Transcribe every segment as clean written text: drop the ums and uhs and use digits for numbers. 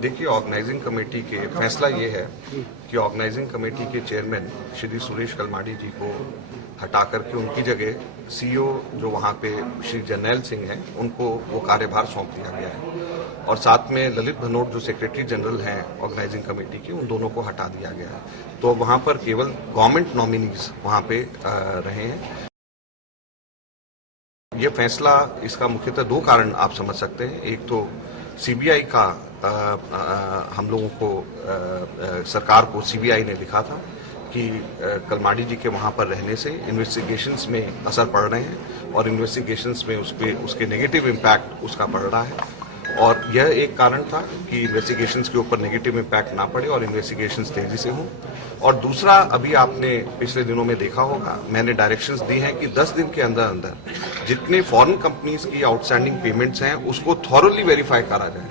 देखिए, organising committee के फैसला ये है कि ऑर्गेनाइजिंग कमेटी के चेयरमैन श्री सुरेश कलमाडी जी को हटा करके उनकी जगह सीईओ जो वहाँ पे श्री जरनैल सिंह हैं उनको वो कार्यभार सौंप दिया गया है और साथ में ललित भनोट जो सेक्रेटरी जनरल हैं ऑर्गेनाइजिंग कमेटी के, उन दोनों को हटा दिया गया है। तो वहाँ पर केवल गवर्नमेंट नॉमिनीज वहाँ पे रहे हैं। ये फैसला, इसका मुख्यतः दो कारण आप समझ सकते हैं। एक तो सीबीआई का हम लोगों को सरकार को सीबीआई ने लिखा था कि कलमाडी जी के वहाँ पर रहने से इन्वेस्टिगेशंस में असर पड़ रहे हैं और इन्वेस्टिगेशंस में उसके नेगेटिव इम्पैक्ट उसका पड़ रहा है और यह एक कारण था कि इन्वेस्टिगेशंस के ऊपर नेगेटिव इम्पैक्ट ना पड़े और इन्वेस्टिगेशंस तेजी से हों। और दूसरा, अभी आपने पिछले दिनों में देखा होगा, मैंने डायरेक्शंस दी हैं कि 10 दिन के अंदर अंदर जितने फॉरेन कंपनीज की आउटस्टैंडिंग पेमेंट्स हैं उसको थॉरोली वेरीफाई करा जाए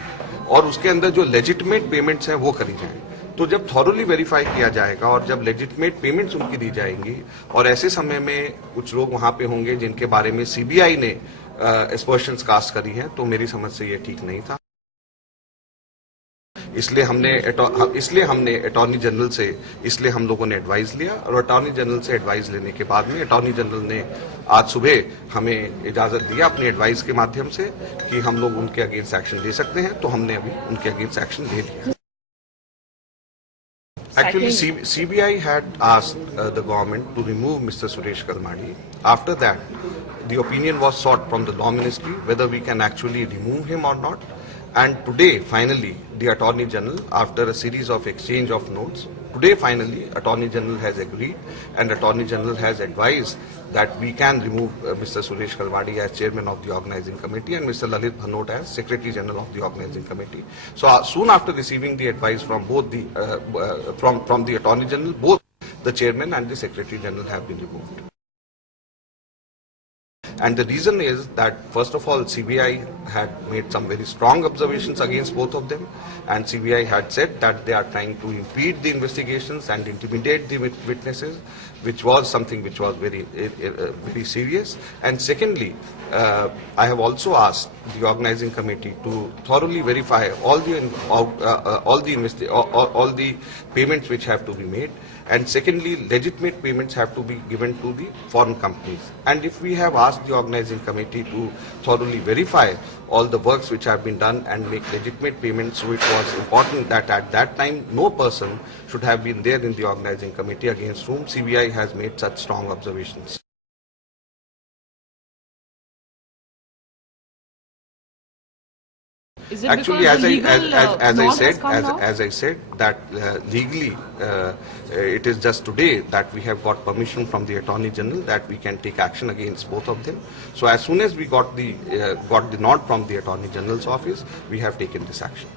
और उसके अंदर जो लेजिटिमेट पेमेंट्स हैं वो करी जाए। तो जब थॉरोली वेरीफाई किया जाएगा और जब लेजिटिमेट पेमेंट्स उनकी दी जाएंगी और ऐसे समय में कुछ लोग वहां पे होंगे जिनके बारे में सीबीआई ने एस्पर्शंस कास्ट करी हैं, तो मेरी समझ से ये ठीक नहीं था। इसलिए हमने अटॉर्नी जनरल से हम लोगों ने एडवाइस लिया और अटॉर्नी जनरल से एडवाइस लेने के बाद में अटॉर्नी जनरल ने आज सुबह हमें इजाजत दिया अपनी एडवाइस के माध्यम से कि हम लोग उनके अगेंस्ट एक्शन ले सकते हैं, तो हमने अभी उनके अगेंस्ट एक्शन ले लिया। Actually, CBI had asked the government to remove Mr. Suresh Kalmadi. After that, the opinion was sought from the Law Ministry whether we can actually remove him or not. And today, finally, the Attorney General, after a series of exchange of notes, today finally, Attorney General has agreed and Attorney General has advised that we can remove Mr. Suresh Kalmadi as Chairman of the Organizing Committee and Mr. Lalit Bhanot as Secretary General of the Organizing Committee. So soon after receiving the advice from both the from the Attorney General, both the Chairman and the Secretary General have been removed. And the reason is that, first of all, CBI had made some very strong observations against both of them, and CBI had said that they are trying to impede the investigations and intimidate the witnesses, which was something which was very serious. And secondly, I have also asked the organizing committee to thoroughly verify all the payments which have to be made. And secondly, legitimate payments have to be given to the foreign companies. And if we have asked the organizing committee to thoroughly verify all the works which have been done and make legitimate payments, so it was important that at that time no person should have been there in the organizing committee against whom CBI has made such strong observations. Is it Actually, as I said, that legally it is just today that we have got permission from the Attorney General that we can take action against both of them. So as soon as we got the nod from the Attorney General's office, we have taken this action.